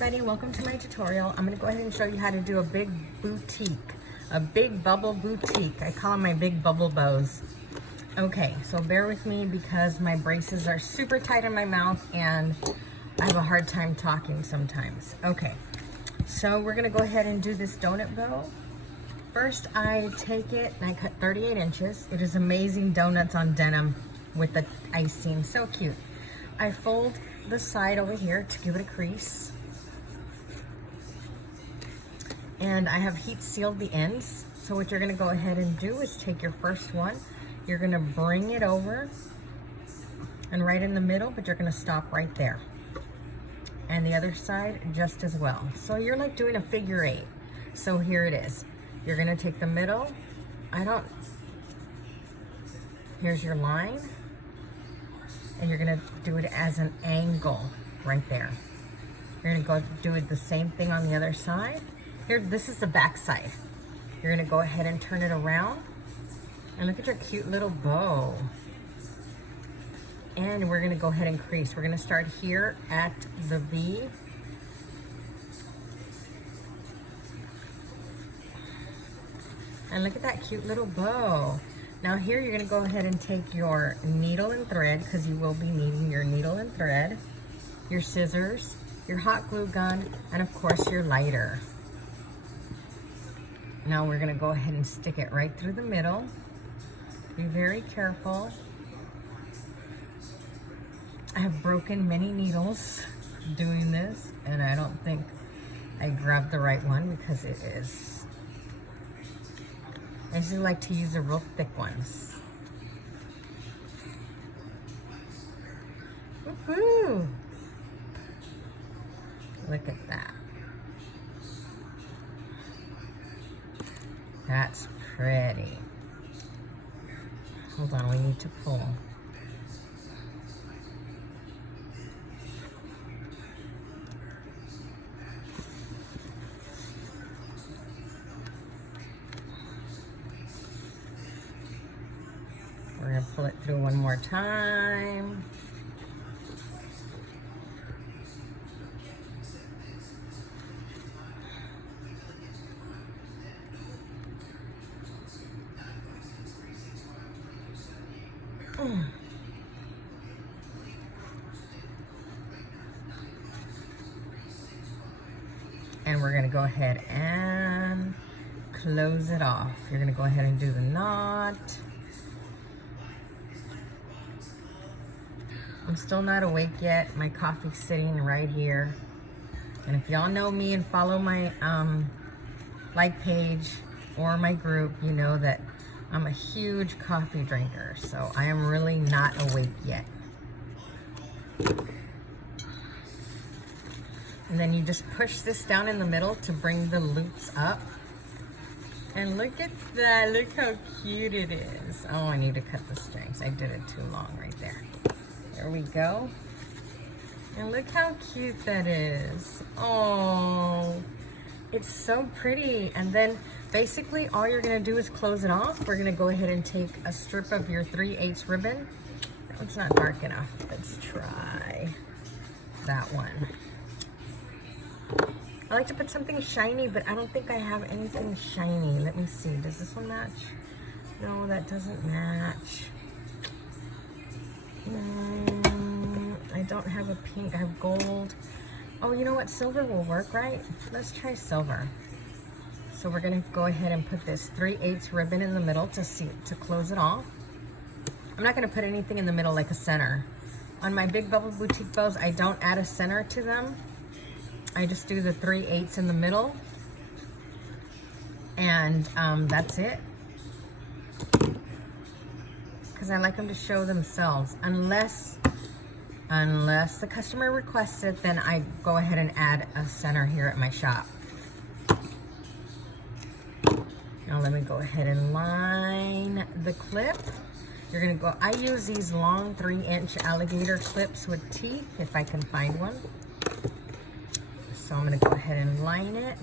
everybody, welcome to my tutorial. I'm going to go ahead and show you how to do a big boutique, a big bubble boutique. I call them my big bubble bows. Okay, so bear with me because my braces are super tight in my mouth and I have a hard time talking sometimes. Okay, so we're going to go ahead and do this donut bow. First, I take it and I cut 38 inches. It is amazing donuts on denim with the icing, so cute. I fold the side over here to give it a crease. And I have heat sealed the ends. So what you're gonna go ahead and do is take your first one, you're gonna bring it over and right in the middle, but you're gonna stop right there. And the other side just as well. So you're like doing a figure 8. So here it is. You're gonna take the middle. Here's your line. And you're gonna do it as an angle right there. You're gonna go do it the same thing on the other side. Here, this is the back side. You're gonna go ahead and turn it around. And look at your cute little bow. And we're gonna go ahead and crease. We're gonna start here at the V. And look at that cute little bow. Now here you're gonna go ahead and take your needle and thread, because you will be needing your needle and thread, your scissors, your hot glue gun, and of course your lighter. Now we're gonna go ahead and stick it right through the middle. Be very careful. I have broken many needles doing this, and I don't think I grabbed the right one because it is. I usually like to use the real thick ones. Woohoo! Look at that. That's pretty. Hold on, we need to pull. We're gonna pull it through one more time. And we're gonna go ahead and close it off. You're gonna go ahead and do the knot. I'm still not awake yet. My coffee's sitting right here. And if y'all know me and follow my like page or my group, you know that I'm a huge coffee drinker. So I am really not awake yet. And then you just push this down in the middle to bring the loops up. And look at that, look how cute it is. Oh, I need to cut the strings. I did it too long right there. There we go. And look how cute that is. Oh, it's so pretty. And then basically all you're gonna do is close it off. We're gonna go ahead and take a strip of your 3/8 ribbon. That one's not dark enough. Let's try that one. I like to put something shiny, but I don't think I have anything shiny. Let me see, does this one match? No, that doesn't match. I don't have a pink, I have gold. Oh, you know what, silver will work, right? Let's try silver. So we're gonna go ahead and put this 3/8 ribbon in the middle to close it off. I'm not gonna put anything in the middle like a center. On my big bubble boutique bows, I don't add a center to them. I just do the 3/8 in the middle. And that's it. Because I like them to show themselves. Unless the customer requests it, then I go ahead and add a center here at my shop. Now let me go ahead and line the clip. You're gonna go, I use these long 3-inch alligator clips with teeth, if I can find one. So I'm gonna go ahead and line it.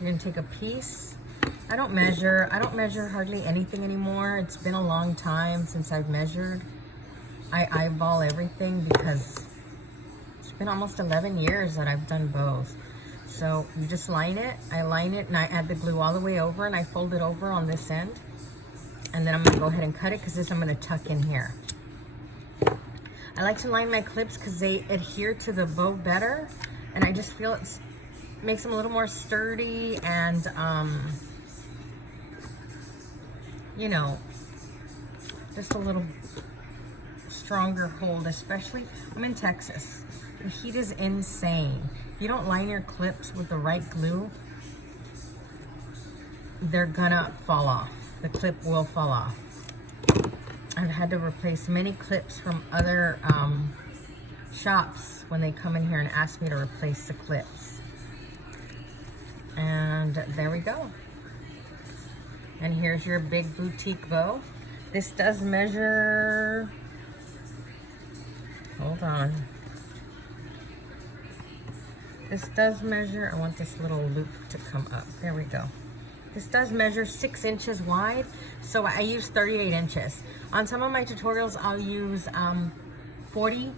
You're gonna take a piece. I don't measure hardly anything anymore. It's been a long time since I've measured. I eyeball everything because it's been almost 11 years that I've done bows. So you just line it, I line it, and I add the glue all the way over, and I fold it over on this end. And then I'm gonna go ahead and cut it, because this I'm gonna tuck in here. I like to line my clips because they adhere to the bow better, and I just feel it makes them a little more sturdy and, you know, just a little stronger hold, especially, I'm in Texas. The heat is insane. If you don't line your clips with the right glue, they're gonna fall off. The clip will fall off. I've had to replace many clips from other shops when they come in here and ask me to replace the clips. And there we go. And here's your big boutique bow. This does measure, hold on. This does measure, I want this little loop to come up. There we go. This does measure 6 inches wide, so I use 38 inches. On some of my tutorials, I'll use 40.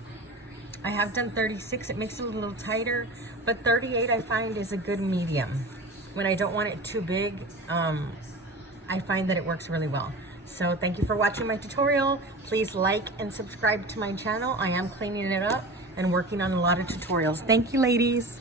I have done 36, it makes it a little tighter, but 38 I find is a good medium. When I don't want it too big, I find that it works really well. So thank you for watching my tutorial. Please like and subscribe to my channel. I am cleaning it up and working on a lot of tutorials. Thank you, ladies.